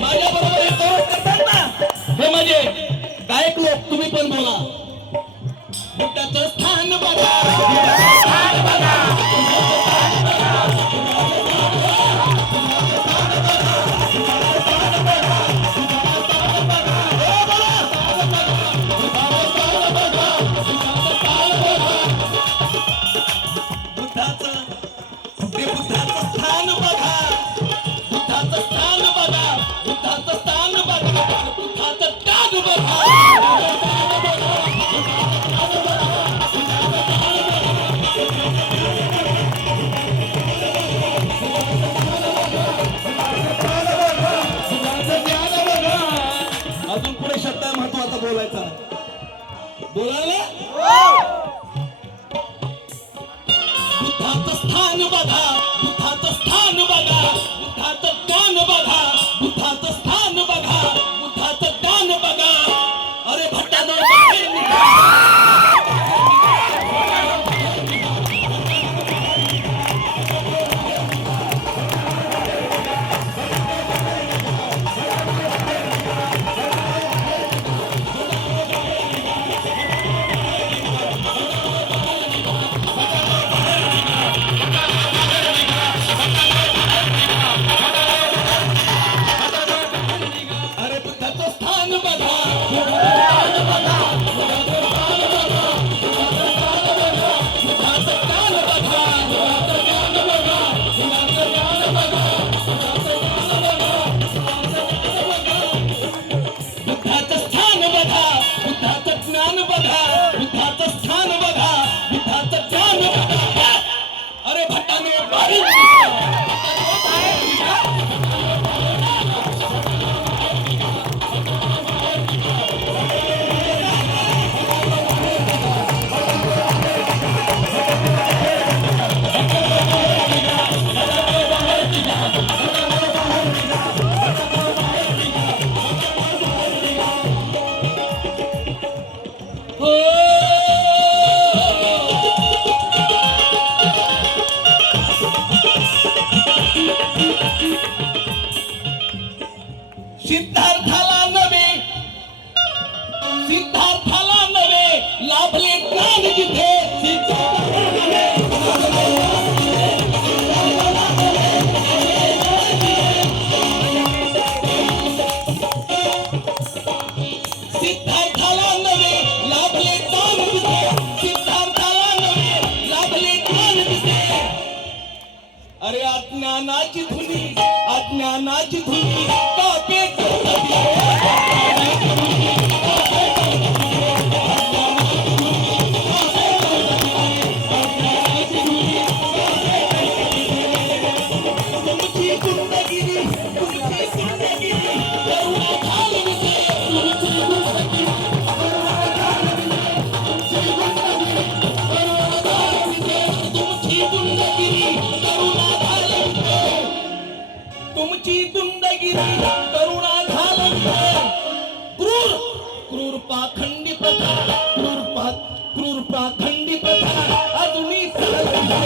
माझ्या बरोबर हे कवर करतात ना, हे म्हणजे गायक लोक. तुम्ही पण बोला. बुद्धाचं स्थान बघा, स्थान बघा, अजून पुढे शब्द महत्वाचा बोलायचा. बोलायला बुद्धाचं स्थान बघा, बुद्धाचं स्थान बघा, बुद्धाचं ज्ञान बघा, बुद्धाचं स्थान बघा, बुद्धाचं ज्ञान बघा. अरे भट्टानो बाहेर निघा. सिद्धार्थाला नवे, सिद्धार्थाला नवे लाभले ज्ञान जिथे. सिद्धार्थाला नवे लाभले ज्ञान जिथे, सिद्धार्थाला नवे लाभले ज्ञान जिथे. अरे अज्ञानाची धुनी, अज्ञानाची धुनी कापे तुमची दुंदगिरी करुणा घालविते. क्रूर क्रूर पाखंडी प्रथा, क्रूर पाखंडी प्रथा अजूनही चालते.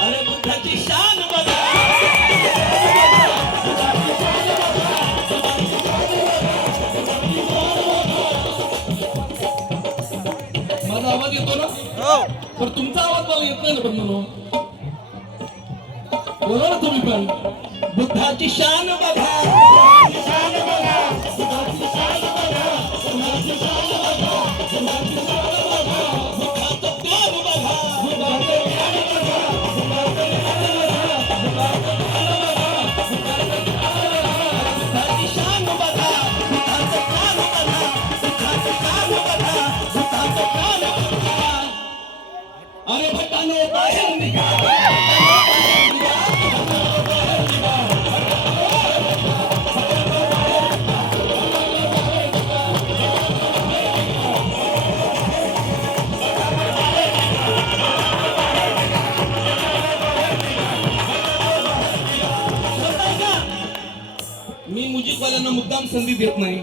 अरे बुद्धाची शान बघा. माझा आवाज येतो ना? पण तुमचा आवाज मला येत नाही ना. पण म्हणून बोला ना तुम्ही पण. बुद्धाची शान बघा, शान बघा, बुद्धाची शान बघा, बुद्धाची शान बघा, बुद्धाची शान बघा, बुद्धाचं ज्ञान बघा, बुद्धाचं ज्ञान बघा, बुद्धाचं ज्ञान बघा, बुद्धाचं ज्ञान बघा, बुद्धाचं ज्ञान बघा, बुद्धाची शान बघा, बुद्धाचं ज्ञान बघा, बुद्धाचं ज्ञान बघा, बुद्धाचं ज्ञान बघा. अरे भटानो बाहेर निघा. मी म्युझिकवाल्यांना मुद्दाम संधी देत नाही.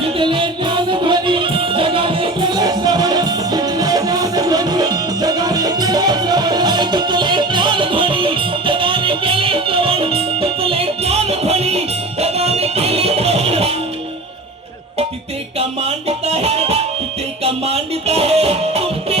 जिथले ज्ञानध्वनी जगाने केले श्रवण, जिथले ज्ञानध्वनी जगाने केले श्रवण, तिथले ज्ञानध्वनी जगाने केले श्रवण, तिथले ज्ञानध्वनी जगाने केले श्रवण. तिथे का मांडित आहे, तिथे का मांडित आहे तुमचे